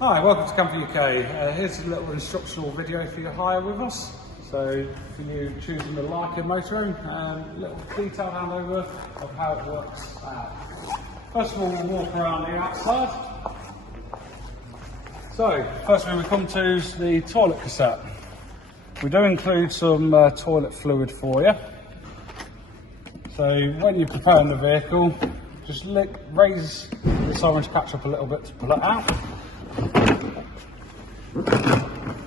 Hi, welcome to Camper UK. Here's a little instructional video for your hire with us. So for you choosing the Laika motorhome, a little detailed handover of how it works out. First of all, we'll walk around the outside. So first thing we come to is the toilet cassette. We do include some toilet fluid for you. So when you're preparing the vehicle, just raise the syringe catch up a little bit to pull it out.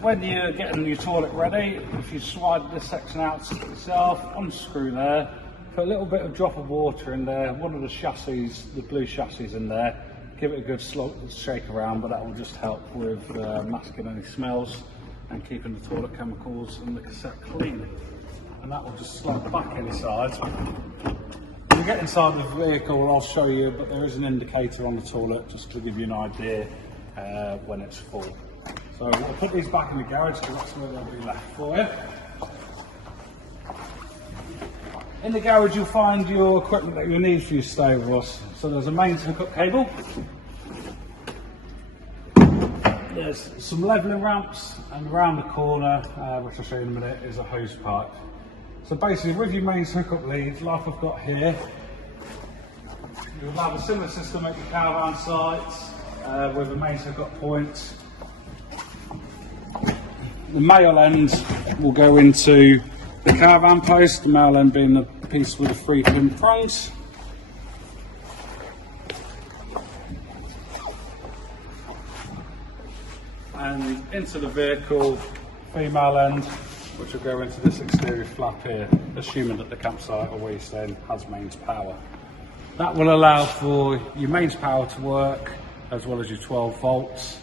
When you're getting your toilet ready, if you slide this section out yourself, unscrew there, put a little bit of drop of water in there, one of the chassis, the blue chassis in there, give it a good shake around, but that will just help with masking any smells and keeping the toilet chemicals and the cassette clean. And that will just slide back inside. When you get inside the vehicle, I'll show you, but there is an indicator on the toilet just to give you an idea when it's full. So we'll put these back in the garage because that's where they'll be left for you. In the garage you'll find your equipment that you'll need for your stay with us. So there's a mains hookup cable. There's some levelling ramps, and around the corner, which I'll show you in a minute, is a hose pipe. So basically with your mains hookup leads, like I've got here, you'll have a similar system at your caravan sites with a mains hookup point. The male end will go into the caravan post, the male end being the piece with the 3 pin prongs. And into the vehicle, female end, which will go into this exterior flap here, assuming that the campsite or where you're staying has mains power. That will allow for your mains power to work as well as your 12 volts.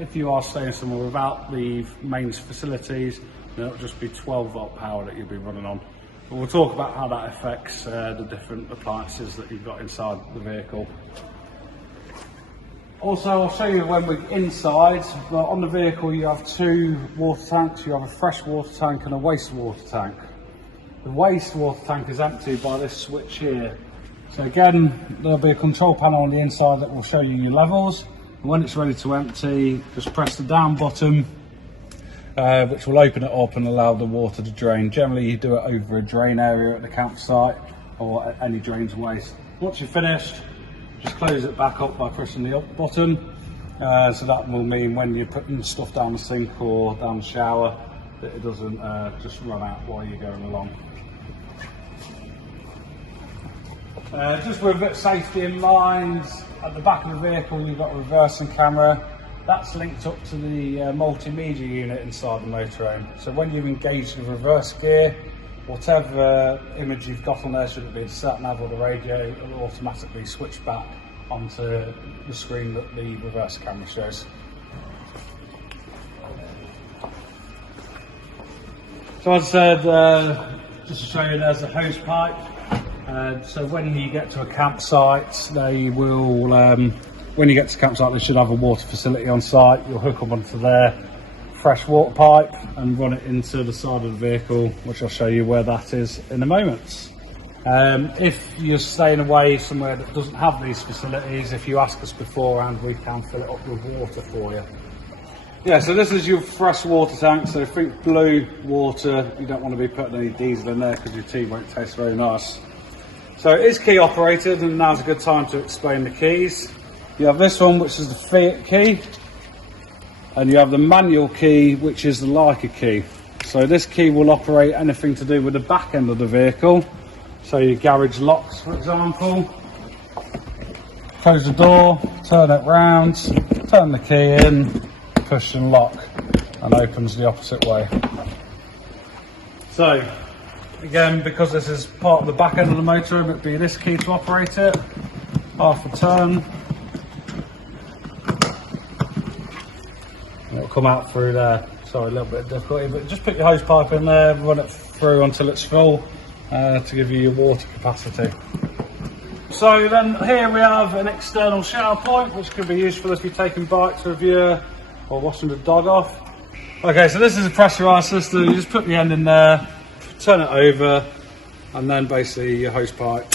If you are staying somewhere without the mains facilities, then it'll just be 12 volt power that you'll be running on. But we'll talk about how that affects the different appliances that you've got inside the vehicle. Also, I'll show you when we're inside, but on the vehicle you have 2 water tanks. You have a fresh water tank and a wastewater tank. The wastewater tank is empty by this switch here. So again, there'll be a control panel on the inside that will show you your levels. And when it's ready to empty, just press the down button, which will open it up and allow the water to drain. Generally, you do it over a drain area at the campsite or any drains waste. Once you're finished, just close it back up by pressing the up button. So that will mean when you're putting stuff down the sink or down the shower, that it doesn't just run out while you're going along. Just with a bit of safety in mind, at the back of the vehicle you've got a reversing camera. That's linked up to the multimedia unit inside the motorhome. So when you engage the reverse gear, whatever image you've got on there, should it be the sat nav or the radio, it will automatically switch back onto the screen that the reverse camera shows. So as I said, just to show you, there's a hose pipe. So when you get to a campsite, they will, when you get to the campsite, they should have a water facility on site. You'll hook up onto their fresh water pipe and run it into the side of the vehicle, which I'll show you where that is in a moment. If you're staying away somewhere that doesn't have these facilities, if you ask us beforehand, we can fill it up with water for you. Yeah, so this is your fresh water tank. So think blue water. You don't want to be putting any diesel in there because your tea won't taste very nice. So it is key operated, and now's a good time to explain the keys. You have this one, which is the Fiat key, and you have the manual key, which is the Laika key. So this key will operate anything to do with the back end of the vehicle. So your garage locks, for example. Close the door, turn it round, turn the key in, push and lock, and opens the opposite way. So again, because this is part of the back end of the motorhome, it'd be this key to operate it. Half a turn. It'll come out through there. Sorry, a little bit of difficulty, but just put your hose pipe in there, run it through until it's full to give you your water capacity. So then here we have an external shower point, which could be useful if you're taking bikes with you or washing the dog off. Okay, so this is a pressurised system. You just put the end in there, turn it over, and then basically your hose pipe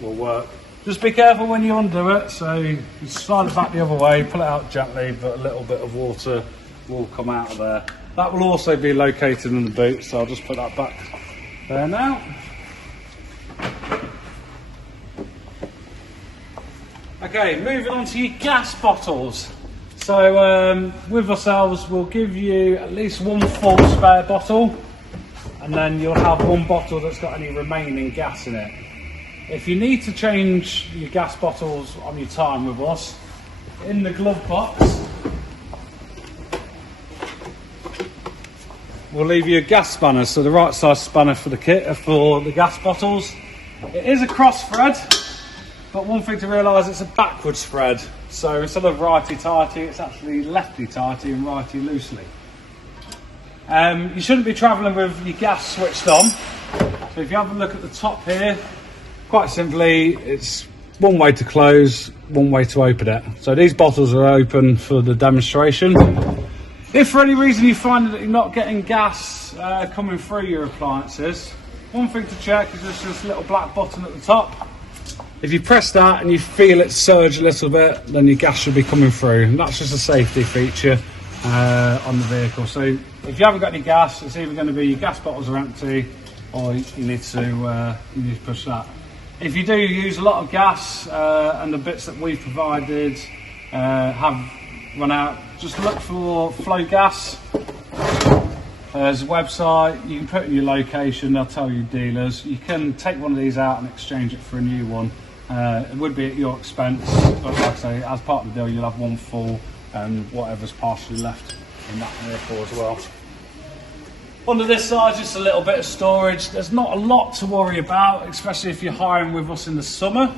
will work Just be careful when you undo it, so you slide it back the other way, pull it out gently, but a little bit of water will come out of there. That will also be located in the boot, so I'll just put that back there now. Okay, moving on to your gas bottles. So with ourselves, we'll give you at least one full spare bottle, and then you'll have one bottle that's got any remaining gas in it. If you need to change your gas bottles on your time with us, in the glove box, we'll leave you a gas spanner, so the right size spanner for the kit for the gas bottles. It is a cross thread, but one thing to realise, it's a backward spread. So instead of righty-tighty, it's actually lefty-tighty and righty-loosely. You shouldn't be travelling with your gas switched on. So if you have a look at the top here, quite simply, it's one way to close, one way to open it. So these bottles are open for the demonstration. If for any reason you find that you're not getting gas coming through your appliances, one thing to check is there's this little black button at the top. If you press that and you feel it surge a little bit, then your gas should be coming through. And that's just a safety feature on the vehicle. So if you haven't got any gas, it's either going to be your gas bottles are empty, or you need to push that. If you do use a lot of gas and the bits that we've provided have run out, just look for flow gas. There's a website, you can put in your location, they'll tell you dealers. You can take one of these out and exchange it for a new one. It would be at your expense, but like I say, as part of the deal, you'll have one full and whatever's partially left in that vehicle as well. Under this side, just a little bit of storage. There's not a lot to worry about, especially if you're hiring with us in the summer.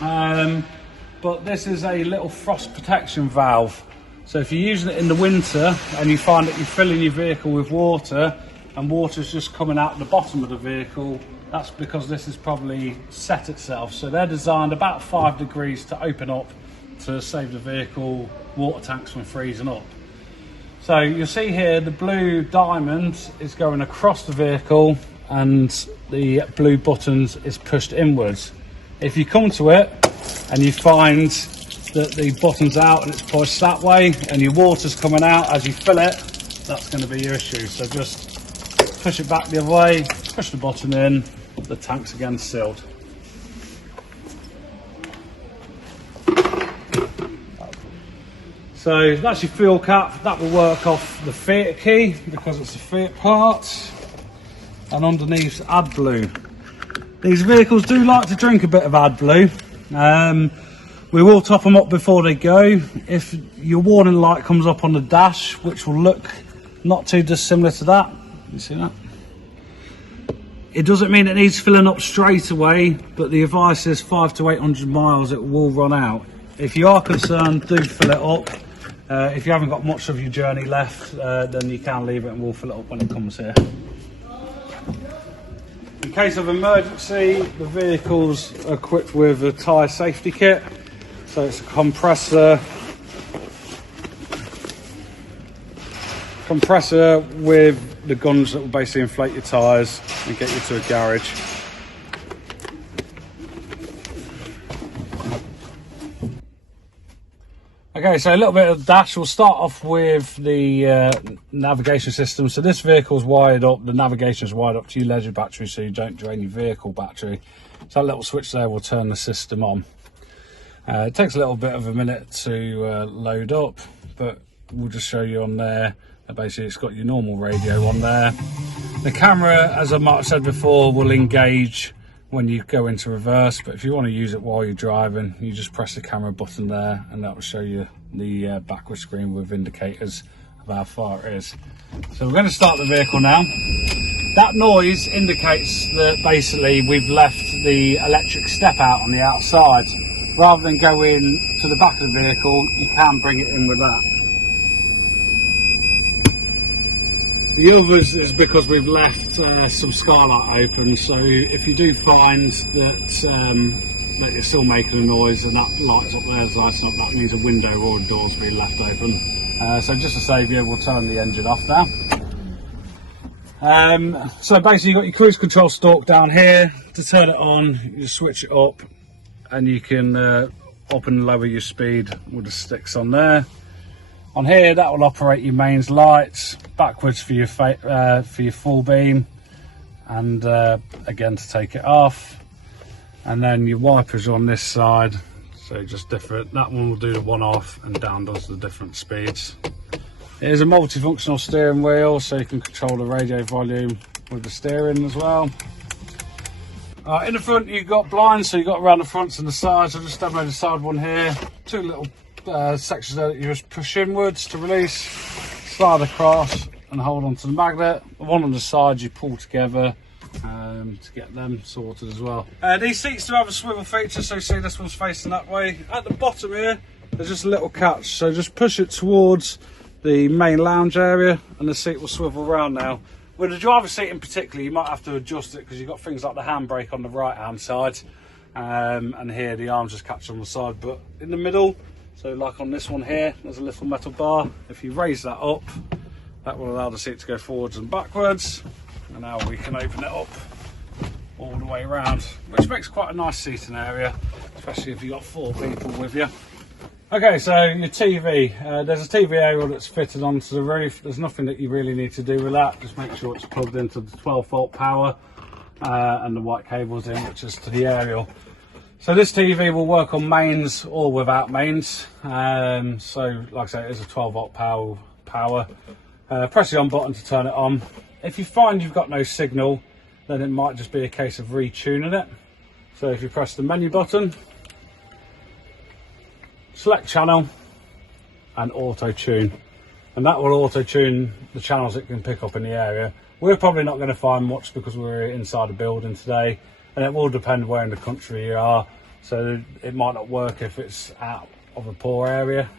But this is a little frost protection valve. So if you're using it in the winter and you find that you're filling your vehicle with water and water's just coming out the bottom of the vehicle, that's because this has probably set itself. So they're designed about 5 degrees to open up to save the vehicle water tanks from freezing up. So you'll see here the blue diamond is going across the vehicle and the blue buttons is pushed inwards. If you come to it and you find that the button's out and it's pushed that way and your water's coming out as you fill it, that's going to be your issue. So just push it back the other way, push the button in, the tank's again sealed. So that's your fuel cap. That will work off the Fiat key because it's a Fiat part. And underneath AdBlue. These vehicles do like to drink a bit of AdBlue. We will top them up before they go. If your warning light comes up on the dash, which will look not too dissimilar to that, you see that? It doesn't mean it needs filling up straight away, but the advice is 500 to 800 miles it will run out. If you are concerned, do fill it up. If you haven't got much of your journey left, then you can leave it and we'll fill it up when it comes here. In case of emergency, the vehicle's equipped with a tyre safety kit. So it's a compressor with the guns that will basically inflate your tyres and get you to a garage. Okay, so a little bit of the dash. We'll start off with the navigation system. So this vehicle's wired up, the navigation is wired up to your leisure battery so you don't drain your vehicle battery. So that little switch there will turn the system on. It takes a little bit of a minute to load up, but we'll just show you on there. Basically, it's got your normal radio on there. The camera, as I might have said before, will engage when you go into reverse, but if you want to use it while you're driving, you just press the camera button there and that will show you the backward screen with indicators of how far it is. So we're going to start the vehicle now. That noise indicates that basically we've left the electric step out on the outside. Rather than going to the back of the vehicle, you can bring it in with that. The others is because we've left some skylight open, so if you do find that you're still making a noise and that lights up there's lighting up, that means a window or a door's been left open. So just to save you, we'll turn the engine off now. So basically you've got your cruise control stalk down here. To turn it on, you switch it up and you can up and lower your speed with the sticks on there. On here, that will operate your mains lights, backwards for your full beam, and again to take it off. And then your wipers are on this side, so just different. That one will do the one off, and down does the different speeds. It is a multifunctional steering wheel, so you can control the radio volume with the steering as well. In the front, you've got blinds, so you've got around the fronts and the sides. I've just demoed the side one here. Two little sections there that you just push inwards to release, slide across and hold onto the magnet. The one on the side you pull together to get them sorted as well. These seats do have a swivel feature, so you see this one's facing that way. At the bottom here, there's just a little catch, so just push it towards the main lounge area and the seat will swivel around now. With the driver's seat in particular, you might have to adjust it because you've got things like the handbrake on the right hand side, and here the arms just catch on the side, but in the middle, so like on this one here, there's a little metal bar. If you raise that up, that will allow the seat to go forwards and backwards. And now we can open it up all the way around, which makes quite a nice seating area, especially if you've got 4 people with you. Okay, so your TV, there's a TV aerial that's fitted onto the roof. There's nothing that you really need to do with that. Just make sure it's plugged into the 12-volt power and the white cable's in, which is to the aerial. So this TV will work on mains or without mains. So like I say, it is a 12-volt power. Press the on button to turn it on. If you find you've got no signal, then it might just be a case of retuning it. So if you press the menu button, select channel and auto tune, and that will auto tune the channels it can pick up in the area. We're probably not going to find much because we're inside a building today, and it will depend where in the country you are, so it might not work if it's out of a poor area,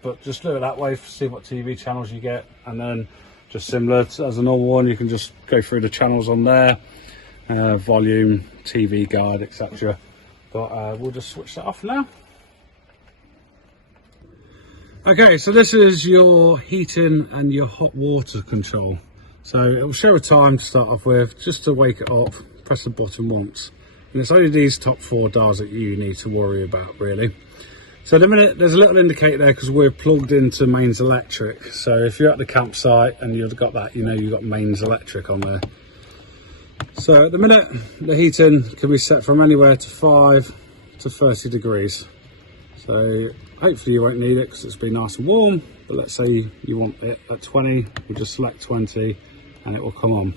but just do it that way, see what TV channels you get, and then just similar to, as a normal one, you can just go through the channels on there, volume, TV guide, etc. But we'll just switch that off now. Okay, so this is your heating and your hot water control. So it will show a time to start off with. Just to wake it up, press the button once. And it's only these top 4 dials that you need to worry about, really. So in a minute, there's a little indicator there because we're plugged into mains electric. So if you're at the campsite and you've got that, you know you've got mains electric on there. So at the minute, the heating can be set from anywhere to 5 to 30 degrees. So hopefully you won't need it because it's been nice and warm, but let's say you want it at 20, we just select 20 and it will come on.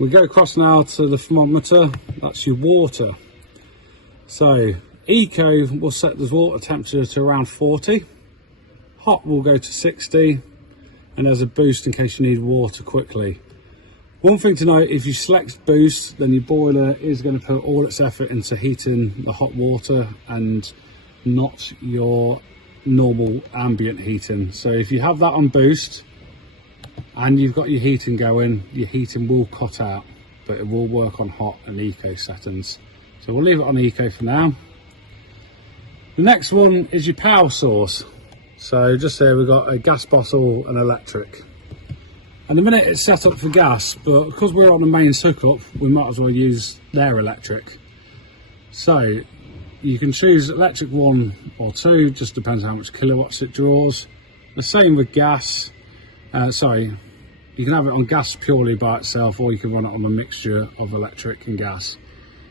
We go across now to the thermometer, that's your water. So Eco will set the water temperature to around 40, hot will go to 60, and there's a boost in case you need water quickly. One thing to note, if you select boost, then your boiler is going to put all its effort into heating the hot water and not your normal ambient heating. So if you have that on boost and you've got your heating going, your heating will cut out, but it will work on hot and eco settings. So we'll leave it on eco for now. The next one is your power source. So just here we've got a gas bottle and electric. And the minute it's set up for gas, but because we're on the mains hookup, we might as well use their electric. So you can choose electric 1 or 2, just depends how much kilowatts it draws. The same with gas. You can have it on gas purely by itself, or you can run it on a mixture of electric and gas.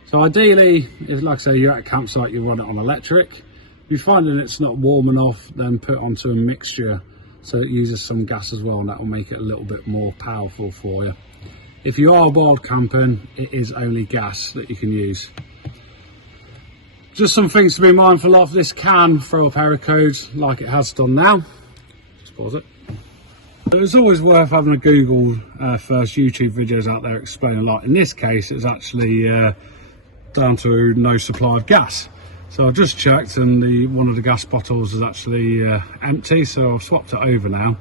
So ideally, if, like I say, you're at a campsite, you run it on electric. If you're finding it's not warm enough, then put it onto a mixture so it uses some gas as well, and that will make it a little bit more powerful for you. If you are wild camping, it is only gas that you can use. Just some things to be mindful of. This can throw up error codes like it has done now. Just pause it. But it's always worth having a Google first. YouTube videos out there explain a lot. In this case, it's actually down to no supply of gas. So I just checked, and one of the gas bottles is actually empty, so I've swapped it over now.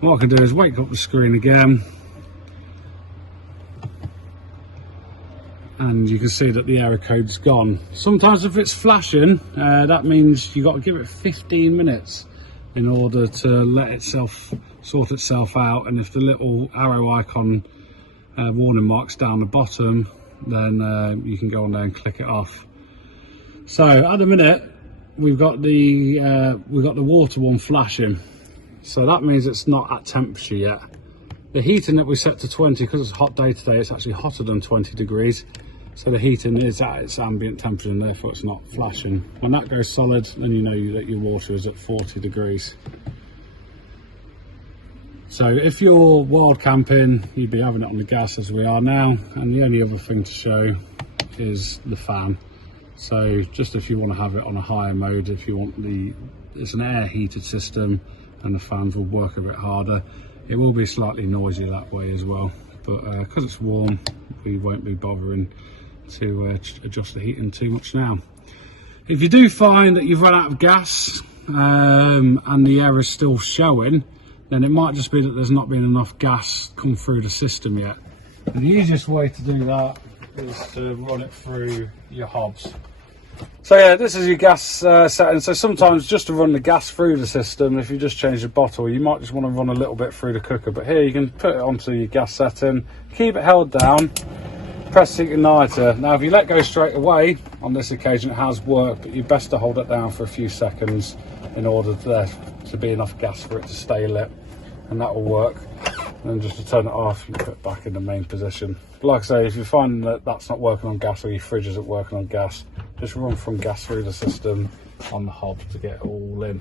What I can do is wake up the screen again, and you can see that the error code's gone. Sometimes if it's flashing, that means you've got to give it 15 minutes in order to let itself sort itself out, and if the little arrow icon warning marks down the bottom, then you can go on there and click it off. So at the minute we've got the water one flashing, so that means it's not at temperature yet. The heating that we set to 20, because it's a hot day today, it's actually hotter than 20 degrees. So the heating is at its ambient temperature and therefore it's not flashing. When that goes solid, then you know that your water is at 40 degrees. So if you're wild camping, you'd be having it on the gas as we are now. And the only other thing to show is the fan. So just if you want to have it on a higher mode, if you want it's an air heated system and the fans will work a bit harder. It will be slightly noisy that way as well, but because it's warm, we won't be bothering to adjust the heating too much now. If you do find that you've run out of gas and the air is still showing, then it might just be that there's not been enough gas come through the system yet. And the easiest way to do that is to run it through your hobs. So yeah, this is your gas setting. So sometimes just to run the gas through the system, if you just change the bottle, you might just want to run a little bit through the cooker. But here you can put it onto your gas setting, keep it held down, press the igniter. Now if you let go straight away, on this occasion it has worked, but you're best to hold it down for a few seconds in order to be enough gas for it to stay lit, and that will work. And then just to turn it off, you put it back in the main position. But like I say, if you find that that's not working on gas or your fridge isn't working on gas, just run from gas through the system on the hob to get it all in.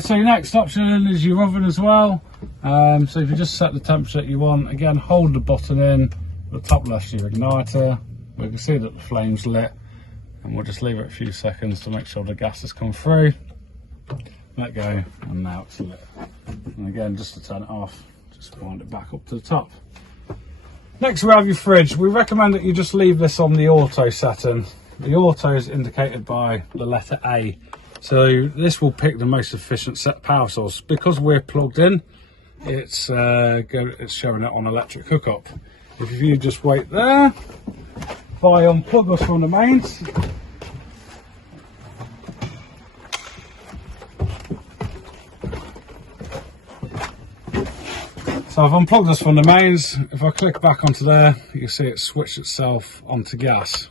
So your next option is your oven as well. So if you just set the temperature that you want, again hold the button in, the top left's your igniter. We can see that the flame's lit, and we'll just leave it a few seconds to make sure the gas has come through. Let go, and now it's lit. And again, just to turn it off, just wind it back up to the top. Next we have your fridge. We recommend that you just leave this on the auto setting. The auto is indicated by the letter A. So this will pick the most efficient set power source. Because we're plugged in, it's showing it on electric hookup. If you just wait there, if I unplug us from the mains, so I've unplugged us from the mains. If I click back onto there, you can see it switched itself onto gas.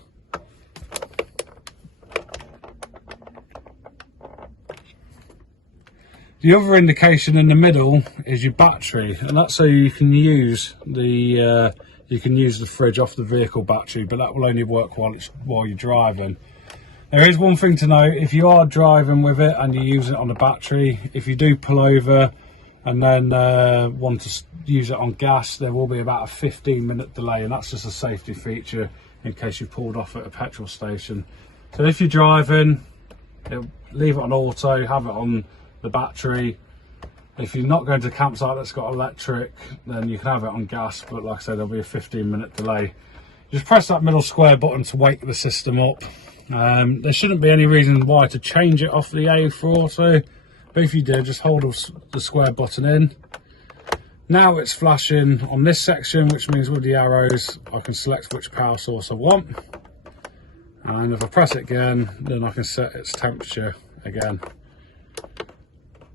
The other indication in the middle is your battery, and that's so you can use the fridge off the vehicle battery, but that will only work while you're driving. There is one thing to note: if you are driving with it and you use it on a battery, if you do pull over and then want to use it on gas, there will be about a 15-minute delay, and that's just a safety feature in case you pulled off at a petrol station. So if you're driving, leave it on auto, have it on the battery. If you're not going to a campsite that's got electric, then you can have it on gas, but like I said, there'll be a 15-minute delay. Just press that middle square button to wake the system up. There shouldn't be any reason why to change it off the A for auto, but if you do, just hold the square button in. Now it's flashing on this section, which means with the arrows I can select which power source I want, and if I press it again, then I can set its temperature again.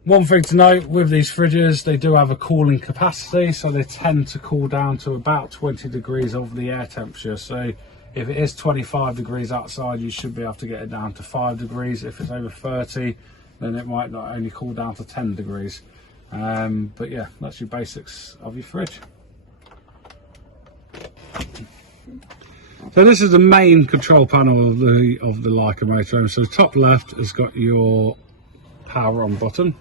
One thing to note with these fridges, they do have a cooling capacity, so they tend to cool down to about 20 degrees over the air temperature. So if it is 25 degrees outside, you should be able to get it down to 5 degrees. If it's over 30, then it might not only cool down to 10 degrees. But yeah, that's your basics of your fridge. So this is the main control panel of the Laika motorhome. So the top left has got your power on button.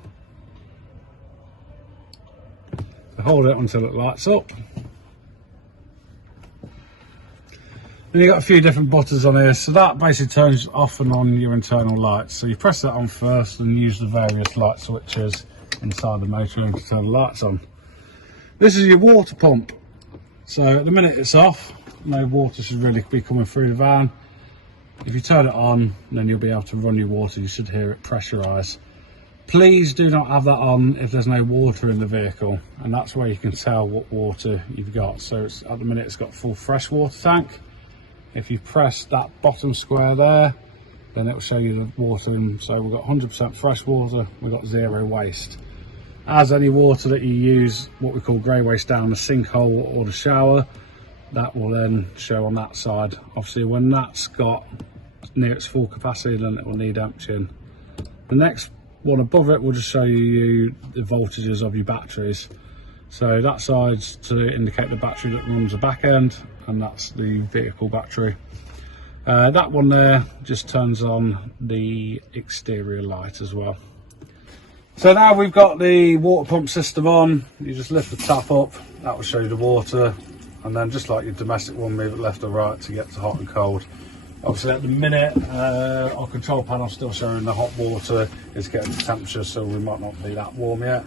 Hold it until it lights up. Then you've got a few different buttons on here, so that basically turns off and on your internal lights. So you press that on first and use the various light switches inside the motorhome to turn the lights on. This is your water pump. So at the minute it's off, no water should really be coming through the van. If you turn it on, then you'll be able to run your water. You should hear it pressurise. Please do not have that on if there's no water in the vehicle, and that's where you can tell what water you've got. So at the minute it's got full fresh water tank. If you press that bottom square there, then it will show you the water in. So we've got 100% fresh water, we've got zero waste. As any water that you use, what we call grey waste, down the sinkhole or the shower, that will then show on that side. Obviously when that's got near its full capacity, then it will need emptying. The next one above it will just show you the voltages of your batteries. So that side's to indicate the battery that runs the back end, and that's the vehicle battery. That one there just turns on the exterior light as well. So now we've got the water pump system on. You just lift the tap up, that will show you the water, and then just like your domestic one, move it left or right to get to hot and cold. Obviously at the minute our control panel still showing the hot water is getting to temperature, so we might not be that warm yet,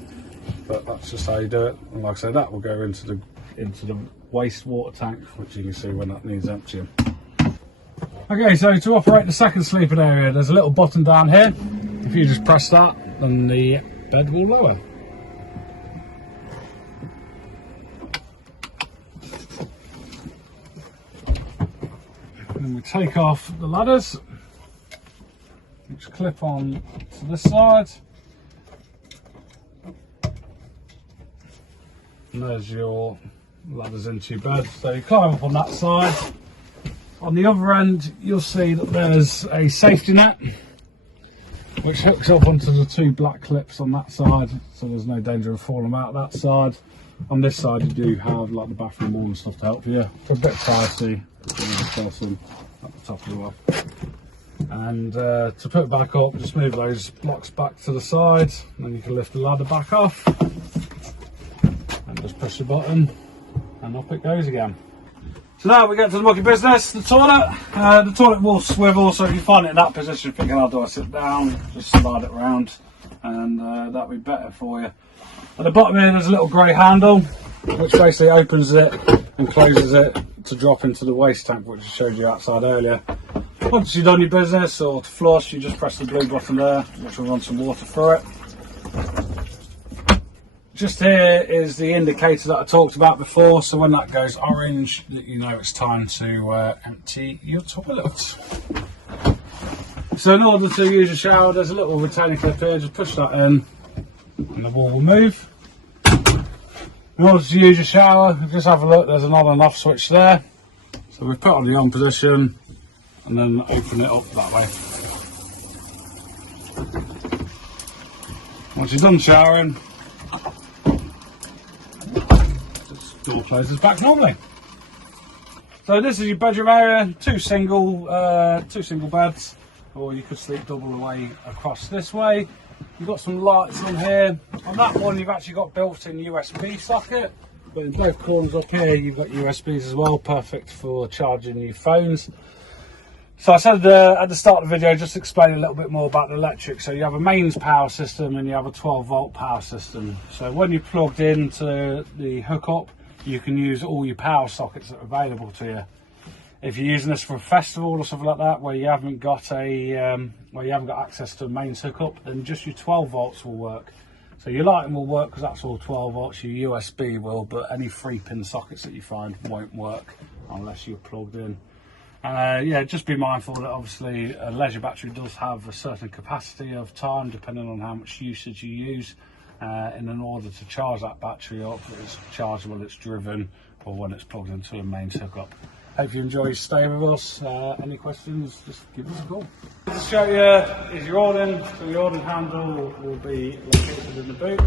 but that's just how you do it. And like I said, that will go into the wastewater tank, which you can see when that needs emptying. Okay, so to operate the second sleeping area, there's a little button down here. If you just press that, then the bed will lower. And we take off the ladders, which clip on to this side. And there's your ladders into your bed. So you climb up on that side. On the other end, you'll see that there's a safety net, which hooks up onto the two black clips on that side, so there's no danger of falling out that side. On this side, you do have like the bathroom wall and stuff to help you. For a bit of privacy, there's some at the top as well. And to put it back up, just move those blocks back to the side, and then you can lift the ladder back off, and just push the button, and up it goes again. So now we get to the mucky business, the toilet. The toilet will swivel, so if you find it in that position, thinking how do I sit down, just slide it around, and that'll be better for you. At the bottom here there's a little grey handle, which basically opens it and closes it to drop into the waste tank, which I showed you outside earlier. Once you've done your business or to flush, you just press the blue button there, which will run some water through it. Just here is the indicator that I talked about before, so when that goes orange, you know it's time to empty your toilet. So in order to use a shower, there's a little retaining clip here, just push that in and the wall will move. In order to use your shower, just have a look, there's an on and off switch there. So we put on the on position and then open it up that way. Once you're done showering, door closes back normally. So this is your bedroom area, two single beds, or you could sleep double away across this way. You've got some lights on here. On that one you've actually got built-in USB socket, but in both corners up here you've got USBs as well, perfect for charging your phones. So I said at the start of the video, just explain a little bit more about the electric. So you have a mains power system and you have a 12-volt power system. So when you're plugged into the hookup, you can use all your power sockets that are available to you. If you're using this for a festival or something like that, where you haven't got access to a mains hookup, then just your 12 volts will work. So your lighting will work because that's all 12 volts. Your USB will, but any 3-pin sockets that you find won't work unless you're plugged in. Yeah, just be mindful that obviously a leisure battery does have a certain capacity of time depending on how much usage you use. And in order to charge that battery up, it's charged when it's driven or when it's plugged into a mains hookup. Hope you enjoy staying with us. Any questions, just give us a call. To show you is your awning. So your awning handle will be located in the boot.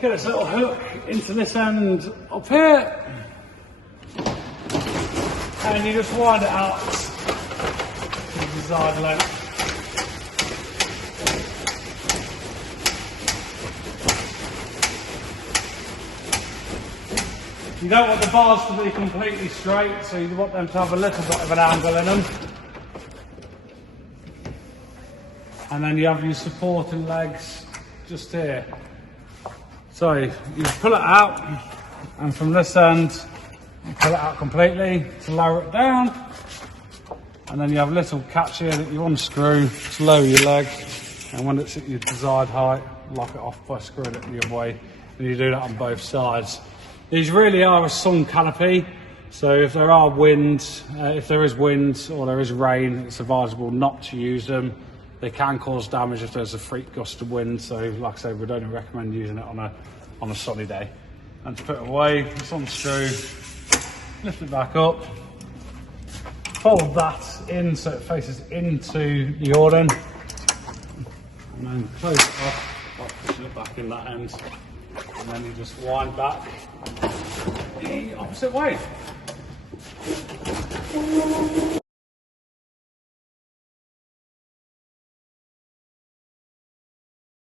Get this little hook into this end up here, and you just wind it out to the desired length. You don't want the bars to be completely straight, so you want them to have a little bit of an angle in them. And then you have your supporting legs just here. So you pull it out, and from this end, you pull it out completely to lower it down. And then you have a little catch here that you unscrew to lower your leg. And when it's at your desired height, lock it off by screwing it the other way. And you do that on both sides. These really are a sun canopy, so if there are winds, if there is wind or there is rain, it's advisable not to use them. They can cause damage if there's a freak gust of wind, so like I say, we don't recommend using it on a sunny day. And to put it away, just unscrew, lift it back up, fold that in so it faces into the awning, and then close it off by pushing it back in that end, and then you just wind back the opposite way.